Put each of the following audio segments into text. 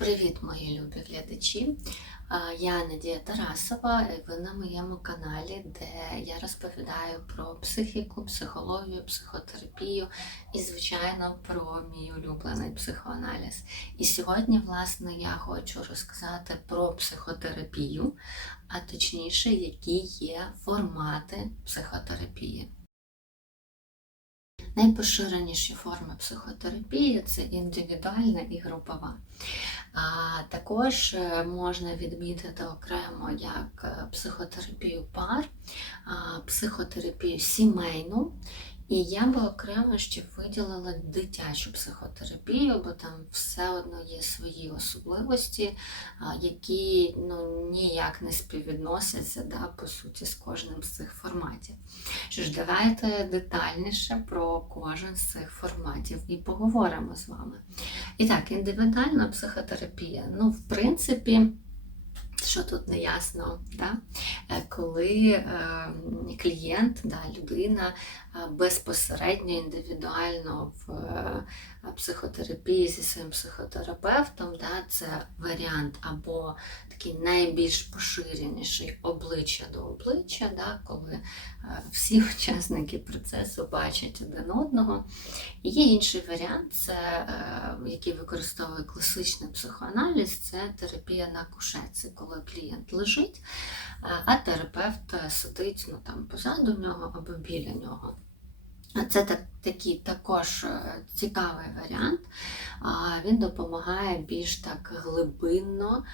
Привіт, мої любі глядачі! Я Надія Тарасова, і ви на моєму каналі, де я розповідаю про психіку, психологію, психотерапію і, звичайно, про мій улюблений психоаналіз. І сьогодні, власне, я хочу розказати про психотерапію, а точніше, які є формати психотерапії. Найпоширеніші форми психотерапії це індивідуальна і групова. А також е, можна відмітити окремо як е, психотерапію пар, психотерапію сімейну. І я би окремо ще виділила дитячу психотерапію, бо там все одно є свої особливості, які ну, ніяк не співвідносяться да, по суті з кожним з цих форматів. Що ж, давайте детальніше про кожен з цих форматів і поговоримо з вами. І так, індивідуальна психотерапія. Ну, в принципі, що тут не ясно, да? Е, коли е, клієнт, да, людина безпосередньо індивідуально в е, психотерапії зі своїм психотерапевтом, да, це варіант або такий найбільш поширеніший обличчя до обличчя, да, коли е, всі учасники процесу бачать один одного. Є інший варіант, це, е, який використовує класичний психоаналіз, це терапія на кушетці, коли клієнт лежить, а терапевт сидить ну, там, позаду нього або біля нього. Це так, такий також е, цікавий варіант. Він допомагає більш так глибинно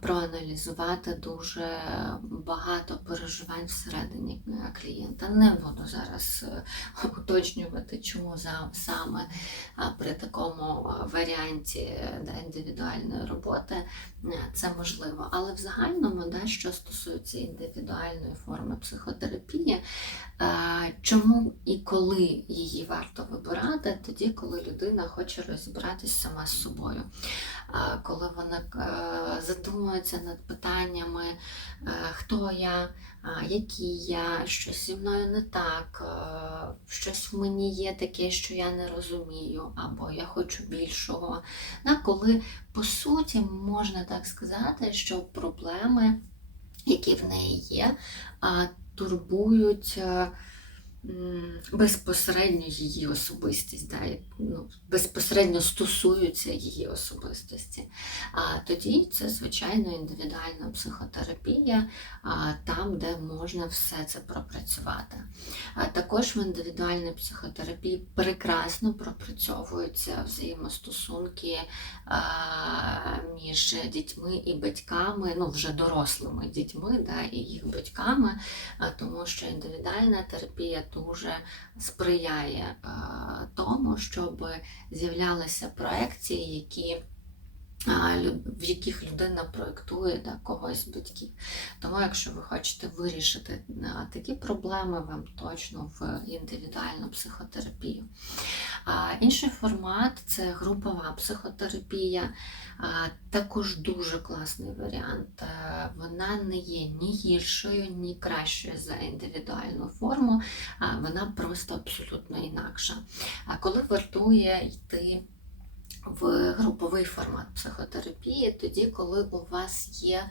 проаналізувати дуже багато переживань всередині е, клієнта. Не буду зараз е, уточнювати, чому саме при такому варіанті е, індивідуальної роботи це можливо. Але в загальному, що стосується індивідуальної форми психотерапії, Чому і коли її варто вибирати? Тоді, коли людина хоче розібратися сама з собою, коли вона задумується над питаннями, е, хто я, який я, щось зі мною не так, е, щось в мені є таке, що я не розумію, або я хочу більшого. Коли по суті можна так сказати, що проблеми, які в неї є, турбують е, безпосередньо її особистість, да, ну, безпосередньо стосуються її особистості. А тоді це, звичайно, індивідуальна психотерапія, а, там, де можна все це пропрацювати. А також в індивідуальній психотерапії прекрасно пропрацьовуються взаємостосунки а, між дітьми і батьками, ну вже дорослими дітьми да, і їх батьками, а, тому що індивідуальна терапія дуже сприяє тому, щоб з'являлися проекції, які в яких людина проєктує да, когось з батьків. Тому, якщо ви хочете вирішити такі проблеми, вам точно в індивідуальну психотерапію. А, інший формат це групова психотерапія. Також дуже класний варіант. Вона не є ні гіршою, ні кращою за індивідуальну форму, а вона просто абсолютно інакша. А коли вартує йти в груповий формат психотерапії, тоді, коли у вас є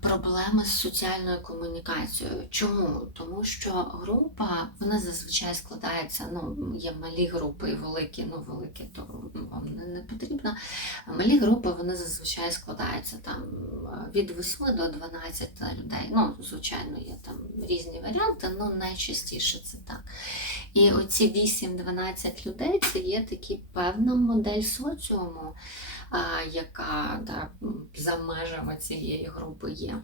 проблеми з соціальною комунікацією. Чому? Тому що група вона зазвичай складається, ну, є малі групи і великі, ну великі, то вам не, потрібно. Малі групи вони зазвичай складаються там від 8 до 12 людей. Ну, звичайно, є там різні варіанти, але найчастіше це так. І оці 8-12 людей це є такі певна модель соціуму, яка да, за межами цієї групи є.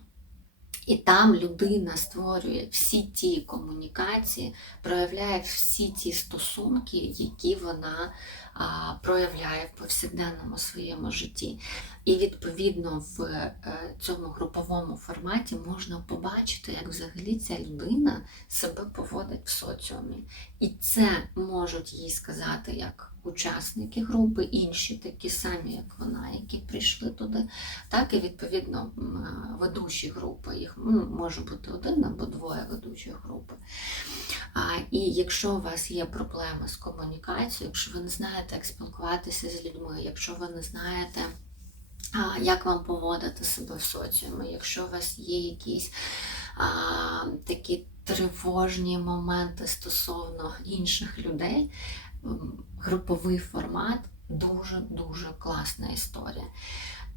І там людина створює всі ті комунікації, проявляє всі ті стосунки, які вона проявляє в повсякденному своєму житті. І відповідно в е, цьому груповому форматі можна побачити, як взагалі ця людина себе поводить в соціумі. І це можуть їй сказати як учасники групи, інші такі самі, як вона, які прийшли туди, так і відповідно ведучі групи. Їх ну, може бути один або двоє ведучих групи. І якщо у вас є проблеми з комунікацією, якщо ви не знаєте, знаєте, як спілкуватися з людьми, якщо ви не знаєте, як вам поводити себе в соціумі, якщо у вас є якісь а, такі тривожні моменти стосовно інших людей, груповий формат дуже-дуже класна історія.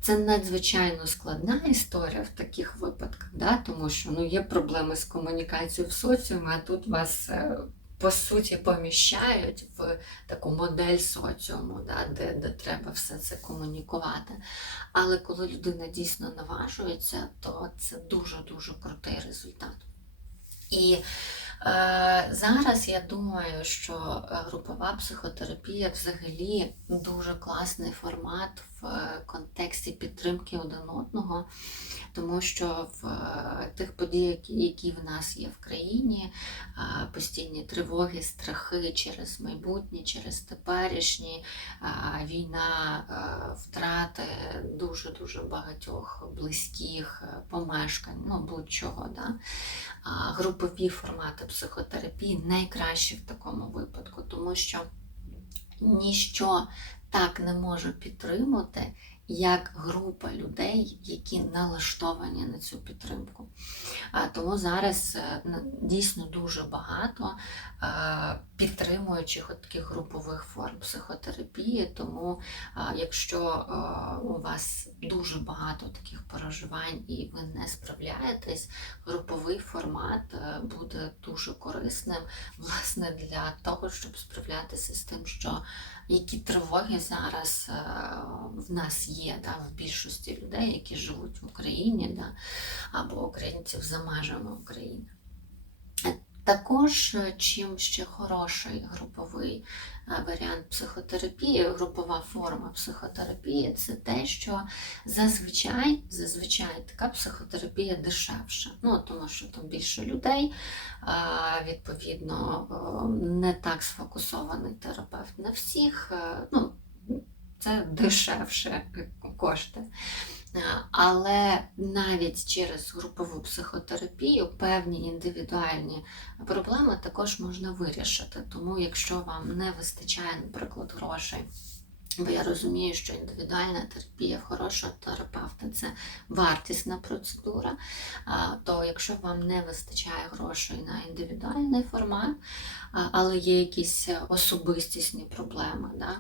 Це надзвичайно складна історія в таких випадках, да? тому що ну, є проблеми з комунікацією в соціумі, а тут вас е, по суті поміщають в таку модель соціуму, да? де, де треба все це комунікувати. Але коли людина дійсно наважується, то це дуже-дуже крутий результат. І е, зараз я думаю, що е, групова психотерапія взагалі дуже класний формат в контексті підтримки один одного, тому що в е, тих подіях, які в нас є в країні, е, постійні тривоги, страхи через майбутнє, через теперішні, е, війна, втрати дуже-дуже багатьох близьких помешкань, ну будь-чого. Да? Групові формати психотерапії найкращі в такому випадку, тому що ніщо так не може підтримати, як група людей, які налаштовані на цю підтримку. А, Тому зараз е, дійсно дуже багато е, підтримуючих таких групових форм психотерапії. Тому якщо е, у вас дуже багато таких переживань і ви не справляєтесь, груповий формат е, буде дуже корисним власне для того, щоб справлятися з тим, що які тривоги зараз е, в нас є да, в більшості людей, які живуть в Україні, да, або українців за межами України. Також е, чим ще хороший груповий е, варіант психотерапії, групова форма психотерапії, це те, що зазвичай, зазвичай така психотерапія дешевша. Ну, тому що там більше людей, відповідно, е, не так сфокусований терапевт на всіх. Ну, це дешевше кошти. Але навіть через групову психотерапію певні індивідуальні проблеми також можна вирішити. Тому, якщо вам не вистачає, наприклад, грошей, бо я розумію, що індивідуальна терапія хорошого терапевта це вартісна процедура, то якщо вам не вистачає грошей на індивідуальний формат, але є якісь особистісні проблеми, да,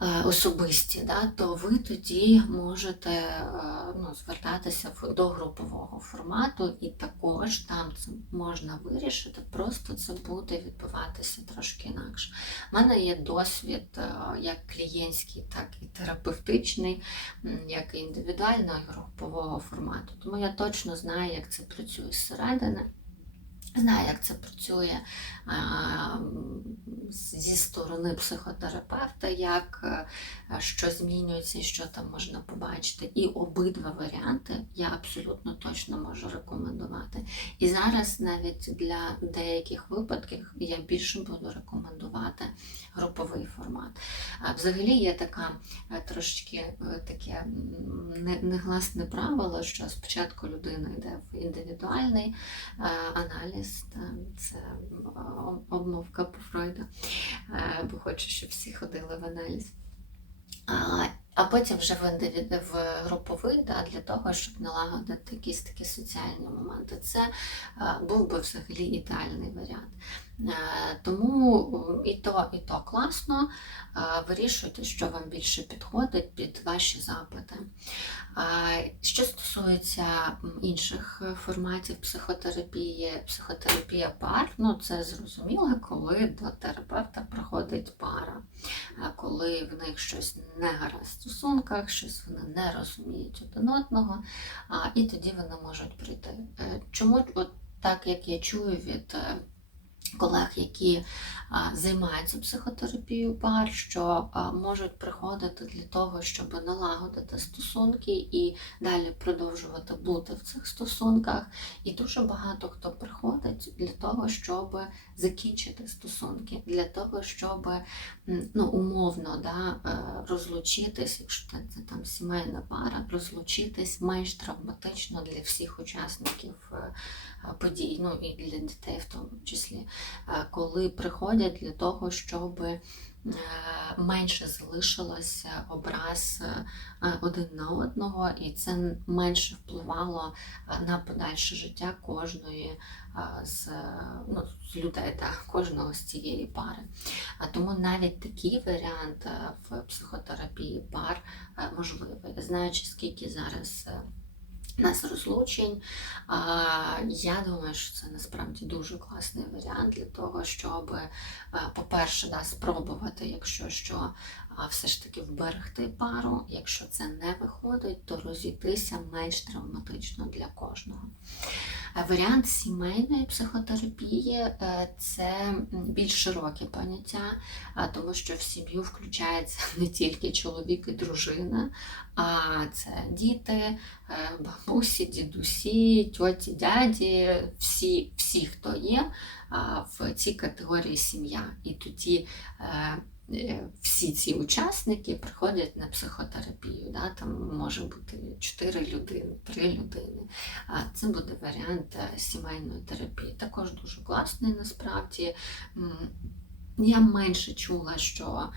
особисті, да, то ви тоді можете е, ну, звертатися до групового формату, і також там це можна вирішити, просто це буде відбуватися трошки інакше. У мене є досвід е, як клієнтський, так і терапевтичний, як індивідуального групового формату. Тому я точно знаю, як це працює зсередини. Знаю, як це працює зі сторони психотерапевта, як е, що змінюється і що там можна побачити. І обидва варіанти я абсолютно точно можу рекомендувати. І зараз навіть для деяких випадків я більше буду рекомендувати груповий формат. А взагалі є така е, трошечки е, таке негласне правило, що спочатку людина йде в індивідуальний е, аналіз, це обмовка по Фройду, бо хочу, щоб всі ходили в аналіз. А, потім вже в, індивід... в груповий да, для того, щоб налагодити якісь такі соціальні моменти. Це був би взагалі ідеальний варіант. Е, Тому і то, і то класно. Е, Вирішуйте, що вам більше підходить під ваші запити. Е, Що стосується інших форматів психотерапії, психотерапія пар, ну це зрозуміло, коли до терапевта приходить пара, коли в них щось не гаразд в стосунках, щось вони не розуміють один одного, і тоді вони можуть прийти. Чому от так як я чую від колег, які займаються психотерапією пар, що можуть приходити для того, щоб налагодити стосунки і далі продовжувати бути в цих стосунках. І дуже багато хто приходить для того, щоб закінчити стосунки, для того, щоб ну, умовно да, е, розлучитись, якщо це, там сімейна пара, розлучитись менш травматично для всіх учасників е, подій, ну і для дітей в тому числі, коли приходять для того, щоб менше залишилося образ е, один на одного, і це менше впливало на подальше життя кожної з ну, з людей, так, кожного з цієї пари. Тому навіть такий варіант в психотерапії пар можливий. Знаючи, скільки зараз нас розлучень. Я думаю, що це насправді дуже класний варіант для того, щоб, е, по-перше, да, спробувати, якщо що, все ж таки вберегти пару. Якщо це не виходить, то розійтися менш травматично для кожного. Варіант сімейної психотерапії е, це більш широке поняття, тому що в сім'ю включається не тільки чоловік і дружина, а це діти, е, бабусі, дідусі, тьоті, дяді, всі, всі, хто є в цій категорії сім'я. І тоді е, Е, всі ці учасники приходять на психотерапію. Да? Там може бути 4 людини, 3 людини. А Це буде варіант е, сімейної терапії. Також дуже класний насправді. Я менше чула, що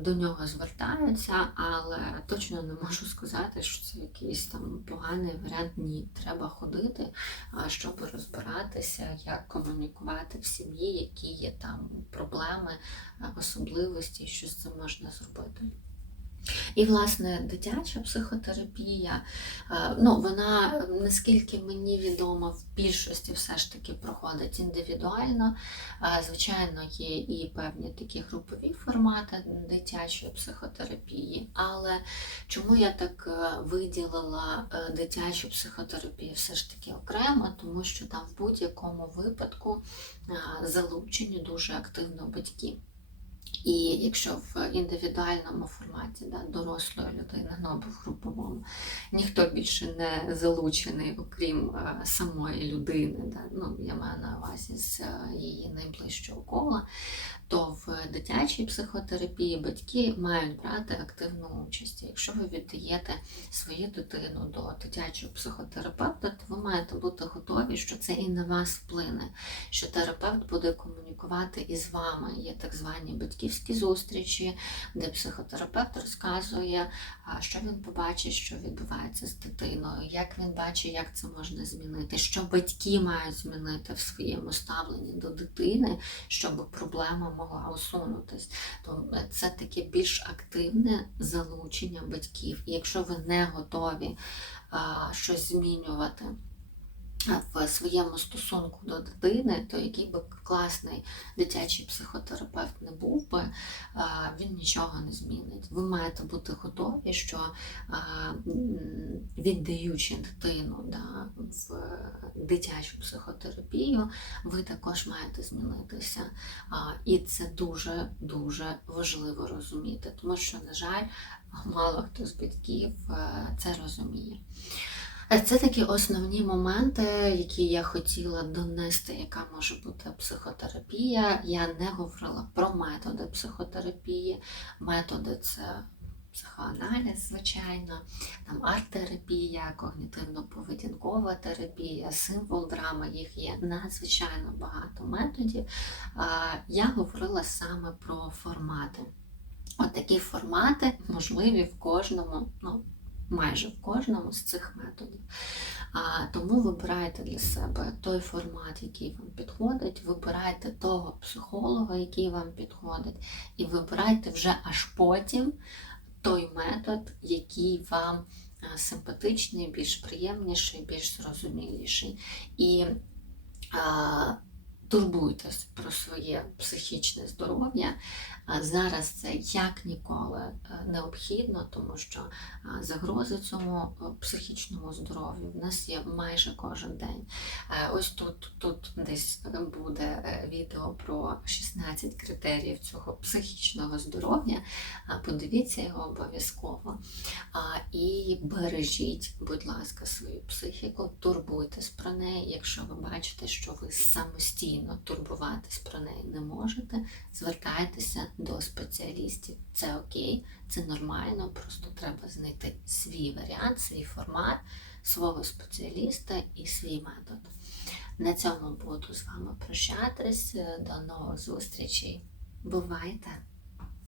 до нього звертаються, але точно не можу сказати, що це якийсь там поганий варіант. Ні, треба ходити, щоб розбиратися, як комунікувати в сім'ї, які є там проблеми, особливості, що з цим можна зробити. І, власне, дитяча психотерапія, е, ну, вона, наскільки мені відомо, в більшості все ж таки проходить індивідуально. Е, звичайно, є і певні такі групові формати дитячої психотерапії. Але чому я так е, виділила дитячу психотерапію все ж таки окремо, тому що там в будь-якому випадку залучені дуже активно батьки. І якщо в індивідуальному форматі да, дорослої людини, ну або в груповому, ніхто більше не залучений, окрім е, самої людини, да, ну, я маю на увазі з е, її найближчого кола, то в дитячій психотерапії батьки мають брати активну участь. Якщо ви віддаєте свою дитину до дитячого психотерапевта, то ви маєте бути готові, що це і на вас вплине, що терапевт буде комунікувати із вами. Є так звані батьківські зустрічі, де психотерапевт розказує, що він побачить, що відбувається з дитиною, як він бачить, як це можна змінити, що батьки мають змінити в своєму ставленні до дитини, щоб проблема могла усунутись. То це таке більш активне залучення батьків. І якщо ви не готові а, щось змінювати, в своєму стосунку до дитини, то який би класний дитячий психотерапевт не був би, він нічого не змінить. Ви маєте бути готові, що віддаючи дитину да, в дитячу психотерапію, ви також маєте змінитися. І це дуже-дуже важливо розуміти, тому що, на жаль, мало хто з батьків це розуміє. Це такі основні моменти, які я хотіла донести, яка може бути психотерапія. Я не говорила про методи психотерапії. Методи це психоаналіз, звичайно, там арт-терапія, когнітивно-поведінкова терапія, символ драми, їх є надзвичайно багато методів. Я говорила саме про формати. От формати можливі в кожному. ну, майже в кожному з цих методів. А, Тому вибирайте для себе той формат, який вам підходить, вибирайте того психолога, який вам підходить, і вибирайте вже аж потім той метод, який вам симпатичний, більш приємніший, більш зрозуміліший. І а, турбуйтесь про своє психічне здоров'я. Зараз це як ніколи е, необхідно, тому що загрози цьому е, психічному здоров'ю в нас є майже кожен день. Е, ось тут тут десь буде відео про 16 критеріїв цього психічного здоров'я. Подивіться його обов'язково. І бережіть, будь ласка, свою психіку, турбуйтесь про неї. Якщо ви бачите, що ви самостійно турбуватись про неї не можете, звертайтеся до спеціалістів. Це окей, це нормально, просто треба знайти свій варіант, свій формат, свого спеціаліста і свій метод. На цьому буду з вами прощатись. До нових зустрічей. Бувайте!